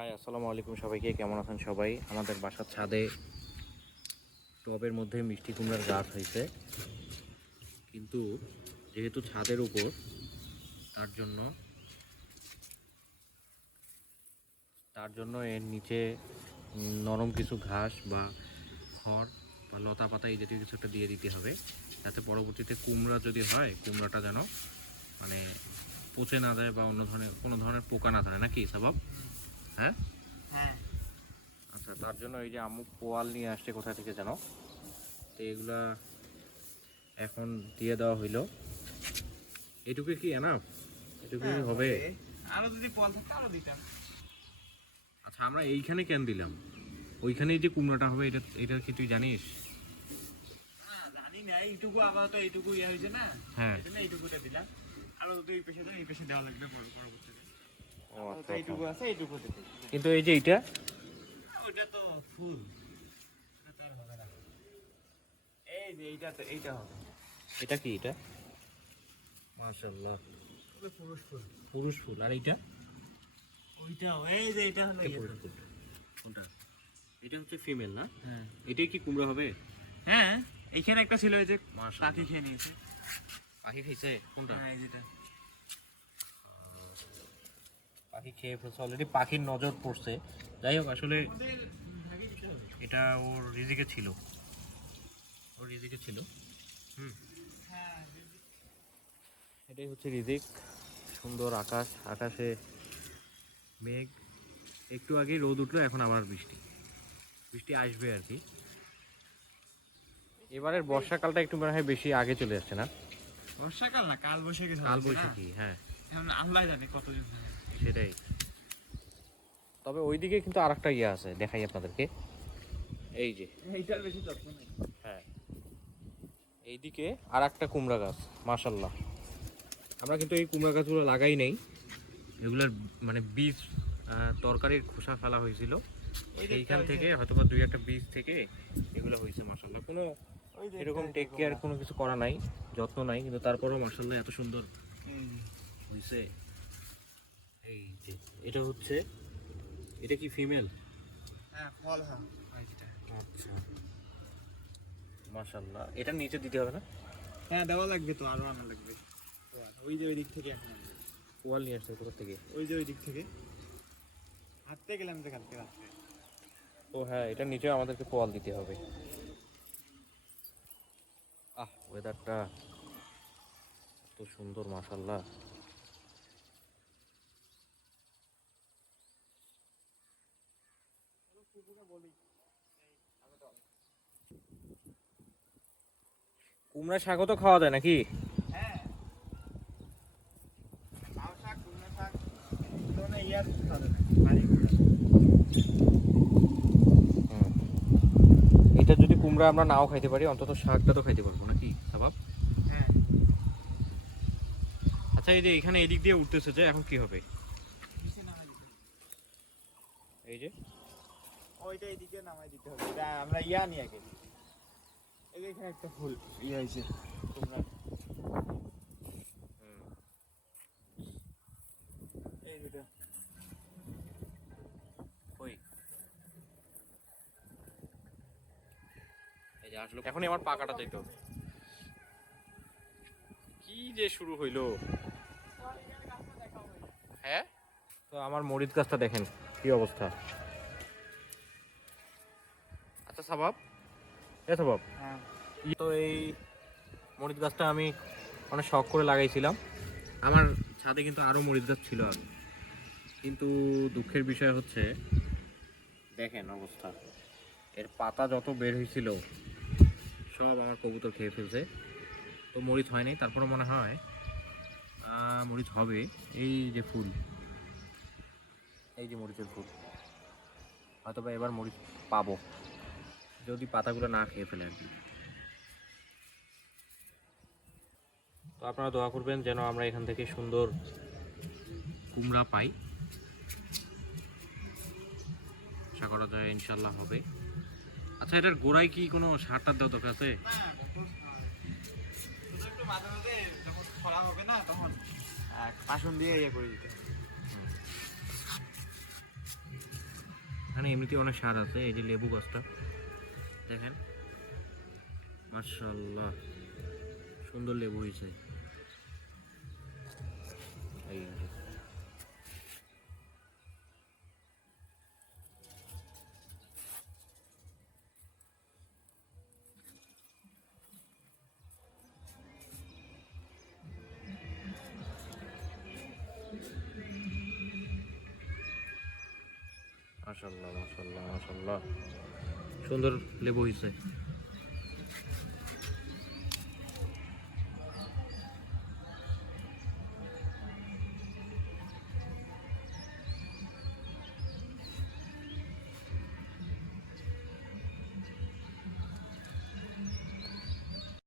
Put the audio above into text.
High, আসসালামু আলাইকুম সবাইকে। কেমন আছেন সবাই? আমাদের বাসার ছাদে টবের মধ্যে মিষ্টি কুমড়ার গাছ হয়েছে, কিন্তু যেহেতু ছাদের উপর তার জন্য এর নিচে নরম কিছু ঘাস বা খড় বা লতা পাতা এই জাতীয় কিছু একটা দিয়ে দিতে হবে, যাতে পরবর্তীতে কুমড়া যদি হয় কুমড়াটা যেন মানে পচে না যায় বা কোনো ধরনের পোকা না ধরে, নাকি সবাব? হ্যাঁ হ্যাঁ। আচ্ছা, তার জন্য এই যে আম্মু পোয়াল নিয়ে আসছে কোথা থেকে যেন, তো এগুলা এখন দিয়ে দেওয়া হইলো। এটুকু কি এনাফ? এটুকু হবে? আরো যদি পল থাকতো আরো দিতাম। আচ্ছা, আমরা এইখানে কেন দিলাম? ওইখানেই যে কুমড়োটা হবে এটা কি তুই জানিস? জানি না, এইটুকু আপাতত এইটুকু ইয়ে হয়েছে না, হ্যাঁ, এই জন্য এইটুকুটা দিলাম। আরো যদি এই পেশে দেয় এই পেশে দেওয়া লাগবে পরবর্তীতে। ও আচ্ছা, এইটুকু আছে, এইটুকু দিতে। কিন্তু এই যে এইটা ওইটা তো ফুল, এটা তো আর হবে না। এই যে এইটা হবে। এটা কি? এটা মাশাআল্লাহ ওই পুরুষ ফুল। পুরুষ ফুল। আর এইটা ওইটা এই যে এটা হলো ইয়ে পুরুষ ফুল। ফুল। কোনটা? এটা হচ্ছে ফিমেল না? হ্যাঁ এটাই কি কুমড়া হবে? হ্যাঁ, এইখানে একটা ছিল ওই যে মাশাআল্লাহ। পাখি খেয়ে নিয়েছে। পাখি খেয়েছে? কোনটা? হ্যাঁ, এই যেটা। পাখি খেয়ে ফেলছে অলরেডি, পাখির নজর পড়ছে। যাই হোক, আসলে আমাদের ভাগে দিতে হবে। এটা ওর রিজিকে ছিল, ওর রিজিকে ছিল। হ্যাঁ, এটাই হচ্ছে রিজিক। সুন্দর আকাশ, আকাশে মেঘ, একটু আগে রোদ উঠলো, এখন আবার বৃষ্টি বৃষ্টি আসবে আর কি। এবারের বর্ষাকালটা একটু মনে হয় বেশি আগে চলে আসছে না? বর্ষাকাল না, কাল বৈশাখী। কাল বৈশাখী, হ্যাঁ এখন আল্লাহ জানে কতদিন ধরে। সেটাই। তবে ওইদিকে কিন্তু আর একটা ইয়ে আছে, দেখাই আপনাদেরকে। এই যে, এইটার বেশি যত্ন নেই। হ্যাঁ, এইদিকে আর একটা কুমড়া গাছ। মাশাল্লাহ, আমরা কিন্তু এই কুমড়া গাছগুলো লাগাই নাই, এগুলার মানে বীজ তরকারির খোসা ফেলা হয়েছিল, সেইখান থেকে হয়তো বা দুই একটা বীজ থেকে এগুলো হয়েছে। মাশাল্লাহ, কোনো এরকম টেক কেয়ার কোনো কিছু করা নাই, যত্ন নাই, কিন্তু তারপরেও মাশাল্লাহ এত সুন্দর হয়েছে। এই যে এটা হচ্ছে, এটা কি ফিমেল? হ্যাঁ, ফল হ্যাঁ এইটা। আচ্ছা, মাশাল্লাহ। এটা নিচে দিতে হবে না? হ্যাঁ, দেওয়া লাগবে তো, আরো আনা লাগবে। ওই যে ওই দিক থেকে এখন আনবে। পোয়াল নিয়ে আসছে কোথা থেকে? ওই যে ওই দিক থেকে হাঁটতে গেলাম যে কালকে রাত্রে। ও হ্যাঁ, এটা নিচে আমাদেরকে পোয়াল দিতে হবে। ওয়েদারটা এত সুন্দর, মাশাল্লাহ। কুমড়া শাকও তো খাওয়া যায় নাকি? হ্যাঁ, লাউ শাক, কুমড়ো শাক, তো না ইয়ার খাওয়া যায় না, বাড়ি ঘুরে। এটা যদি কুমড়া আমরা নাও খাইতে পারি, অন্তত শাকটা তো খাইতে পারবো নাকি সাবাব? হ্যাঁ, আচ্ছা, এই যে এখানে এদিক দিয়ে উঠতেছে যে, এখন কি হবে? নিচে নামাই দিতে হবে। এই যে ওইটা এইদিকে নামাই দিতে হবে। এটা আমরা ইয়া নিয়ে আগে। এই যে এখানে একটা ফুল ইয়ে হয়েছে কুমড়া। এই দুটো ওই এই যে আসলো, এখনই আমার পা কাটা যাইতো। কি যে শুরু হইলো! হ্যাঁ, তো আমার মরিচ গাছটা দেখেন কি অবস্থা। আচ্ছা সাবাব, সাবাব, হ্যাঁ, তো এই মরিচ গাছটা আমি অনেক শখ করে লাগাইছিলাম। আমার ছাদে কিন্তু আরো মরিচ গাছ ছিল আগে, কিন্তু দুঃখের বিষয় হচ্ছে দেখেন অবস্থা, এর পাতা যত বের হয়েছিল সব আমার কবুতর খেয়ে ফেলছে। তো মরিচ হয়নি, তারপরে মনে হয় মরিচ হবে। এই যে ফুল, এই যে মরিচের ফুল, হয়তো বা এবার মরিচ পাবো যদি পাতাগুলো না খেয়ে ফেলে আর কি। তো আপনারা দোয়া করবেন যেন আমরা এখান থেকে সুন্দর কুমড়া পাই। আশা করা যায় ইনশাল্লাহ হবে। আচ্ছা, এটার গোড়ায় কি কোনো সার টার দেওয়া দরকার আছে? শুধু একটু মাঝে মাঝে যখন খরা হবে না তখন পাসন দিয়ে ইয়ে করে দিতে হবে। এখানে এমনিতেই অনেক স্বাদ আছে। এই যে লেবু গাছটা দেখেন, মাশাআল্লাহ সুন্দর লেবু হয়েছে। এই যে মাশাআল্লাহ মাশাআল্লাহ মাশাআল্লাহ সুন্দর লেবু হয়েছে।